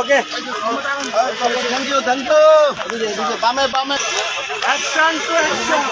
Okay thank you বামে বামে action to action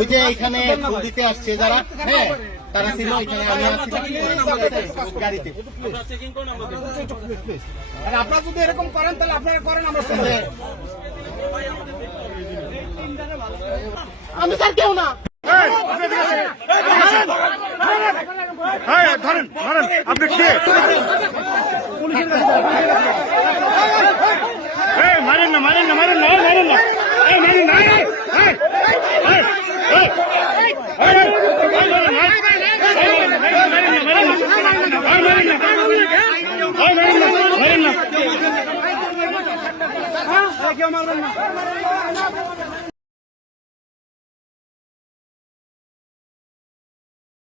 ওই যে এখানে ফুল দিতে আসছে যারা, হ্যাঁ তারা ছিল এখানে, আমি আসছিলাম গাড়িতে। আপনারা যদি এরকম করেন তাহলে আপনারা করেন, আমরা আমি স্যার কেউ না। ধরেন ধরেন আপনি কে মারেন না মারেন না মারেন না মারেন না মারেন না কেউ মারবেন না।